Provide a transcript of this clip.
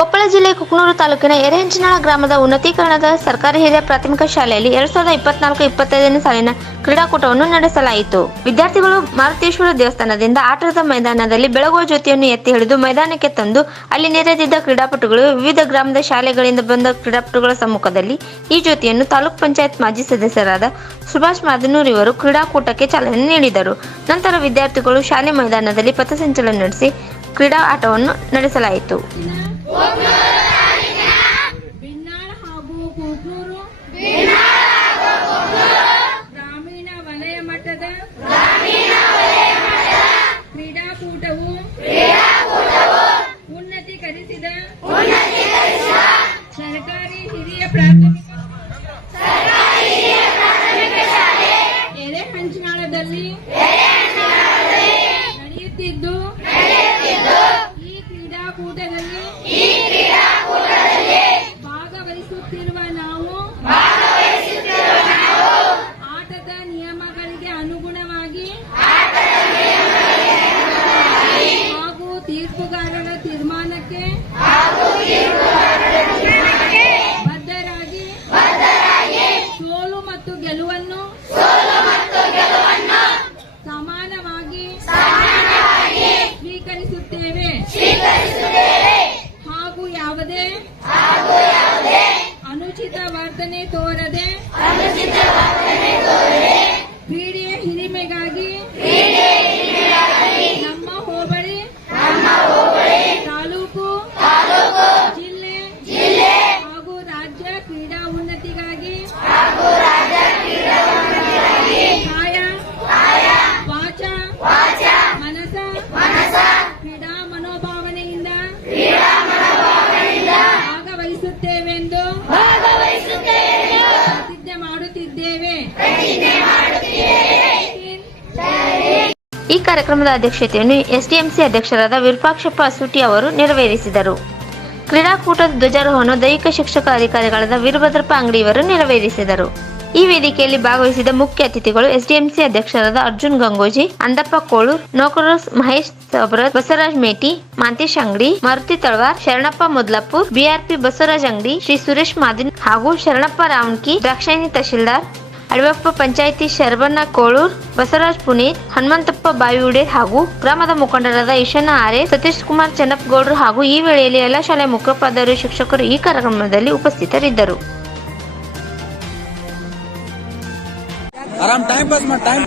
ಕೊಪ್ಪಳ ಜಿಲ್ಲೆ ಕುಕನೂರು ತಾಲೂಕಿನ ಎರೆಹಂಚಿನಾಳ ಗ್ರಾಮದ ಉನ್ನತೀಕರಣದ ಸರ್ಕಾರಿ ಹಿರಿಯ ಪ್ರಾಥಮಿಕ ಶಾಲೆಯಲ್ಲಿ 2024-25ನೇ ಸಾಲಿನ ಕ್ರೀಡಾಕೂಟವನ್ನು ನಡೆಸಲಾಯಿತು. ವಿದ್ಯಾರ್ಥಿಗಳು ಮಾರುತೇಶ್ವರ ದೇವಸ್ಥಾನದಿಂದ ಆಟದ ಮೈದಾನದಲ್ಲಿ ಬೆಳಗುವ ಜ್ಯೋತಿಯನ್ನು ಎತ್ತಿ ಹಿಡಿದು ಮೈದಾನಕ್ಕೆ ತಂದು ಅಲ್ಲಿ ನೆರೆದಿದ್ದ ಕ್ರೀಡಾಪಟುಗಳು ವಿವಿಧ ಗ್ರಾಮದ ಶಾಲೆಗಳಿಂದ ಬಂದ ಕ್ರೀಡಾಪಟುಗಳ ಸಮ್ಮುಖದಲ್ಲಿ ಈ ಜ್ಯೋತಿಯನ್ನು ತಾಲೂಕ್ ಪಂಚಾಯತ್ ಮಾಜಿ ಸದಸ್ಯರಾದ ಸುಭಾಷ್ ಮಾದನೂರ್ ಇವರು ಕ್ರೀಡಾಕೂಟಕ್ಕೆ ಚಾಲನೆ ನೀಡಿದರು. ನಂತರ ವಿದ್ಯಾರ್ಥಿಗಳು ಶಾಲೆ ಮೈದಾನದಲ್ಲಿ ಪಥಸಂಚಲನ ನಡೆಸಿ ಕ್ರೀಡಾ ಆಟವನ್ನು ನಡೆಸಲಾಯಿತು. ಬಿನ್ನಾಳ ಹಾಗೂ ಕುಕನೂರು ಗ್ರಾಮೀಣ ವಲಯ ಮಟ್ಟದ ಕ್ರೀಡಾಕೂಟವು ಉನ್ನತೀಕರಿಸಿದ ಸರ್ಕಾರಿ ಹಿರಿಯ ಪ್ರಾಥಮಿಕ ಎರೆಹಂಚಿನಾಳದಲ್ಲಿ ನಡೆಯುತ್ತಿದ್ದು ಈ ಕ್ರೀಡಾಕೂಟದಲ್ಲಿ ಭಾಗವಹಿಸುತ್ತಿರುವ ನಾವು ಆಟದ ನಿಯಮಗಳಿಗೆ ಅನುಗುಣವಾಗಿ ಹಾಗೂ ತೀರ್ಪುಗಾರರ ತೀರ್ಮಾನಕ್ಕೆ ಬದ್ಧರಾಗಿ ಸೋಲು ಮತ್ತು ಗೆಲುವನ್ನು ಸಮಾನವಾಗಿ ಸ್ವೀಕರಿಸುತ್ತೇವೆ ಹಾಗೂ ಯಾವುದೇ ಅನುಚಿತ ವರ್ತನೆ ತೋರದೆ ಕ್ರೀಡೆಯ ಹಿರಿಮೆಗಾಗಿ ನಮ್ಮ ಹೋಬಳಿ ತಾಲೂಕು ಜಿಲ್ಲೆ ಹಾಗೂ ರಾಜ್ಯ ಕ್ರೀಡಾ ಉನ್ನತಿಗಾಗಿ ಕಾಯ ವಾಚ ಮನಸ ಕ್ರೀಡಾ ಮನೋಭಾವನೆಯಿಂದ ಭಾಗವಹಿಸುತ್ತೇವೆಂದು ಪ್ರತಿಜ್ಞೆ ಮಾಡುತ್ತಿದ್ದೇವೆ. ಈ ಕಾರ್ಯಕ್ರಮದ ಅಧ್ಯಕ್ಷತೆಯನ್ನು ಎಸ್ಡಿಎಂಸಿ ಅಧ್ಯಕ್ಷರಾದ ವಿರೂಪಾಕ್ಷಪ್ಪ ಅಸೂಟಿ ಅವರು ನೆರವೇರಿಸಿದರು. ಕ್ರೀಡಾಕೂಟದ ಧ್ವಜಾರೋಹಣ ದೈಹಿಕ ಶಿಕ್ಷಕ ಅಧಿಕಾರಿಗಳಾದ ವೀರಭದ್ರಪ್ಪ ಅಂಗಡಿ ಇವರು ನೆರವೇರಿಸಿದರು. ಈ ವೇದಿಕೆಯಲ್ಲಿ ಭಾಗವಹಿಸಿದ ಮುಖ್ಯ ಅತಿಥಿಗಳು ಎಸ್ಡಿಎಂಸಿ ಅಧ್ಯಕ್ಷರಾದ ಅರ್ಜುನ್ ಗಂಗೋಜಿ, ಅಂದಪ್ಪ ಕೋಳೂರ್, ನೌಕರರು ಮಹೇಶ್ ಸಬ್ರತ್, ಬಸವರಾಜ್ ಮೇಟಿ, ಮಾಂತೇಶ್ ಅಂಗಡಿ, ಮಾರುತಿ ತಳವಾರ್, ಶರಣಪ್ಪ ಮುದ್ಲಾಪುರ್, ಬಿಆರ್ಪಿ ಬಸವರಾಜ್ ಅಂಗಡಿ, ಶ್ರೀ ಸುರೇಶ್ ಮಾದಿನ್ ಹಾಗೂ ಶರಣಪ್ಪ ರಾವಣಕಿ, ದ್ರಾಕ್ಷಾಯಿನಿ ತಹಶೀಲ್ದಾರ್, ಅಳಿವಪ್ಪ ಪಂಚಾಯಿತಿ ಶರಬಣ್ಣ ಕೋಳೂರ್, ಬಸವರಾಜ್ ಪುನೀತ್, ಹನುಮಂತಪ್ಪ ಬಾವಿವುಡೆ ಹಾಗೂ ಗ್ರಾಮದ ಮುಖಂಡರಾದ ಈಶಣ್ಣ ಆರೆ, ಸತೀಶ್ ಕುಮಾರ್ ಚೆನ್ನಪ್ಪಗೌಡರು ಹಾಗೂ ಈ ವೇಳೆಯಲ್ಲಿ ಎಲ್ಲ ಶಾಲೆಯ ಮುಖ್ಯೋಪಾಧ್ಯಾಯರು, ಶಿಕ್ಷಕರು ಈ ಕಾರ್ಯಕ್ರಮದಲ್ಲಿ ಉಪಸ್ಥಿತರಿದ್ದರು. आराम टाइम पास मत टाइम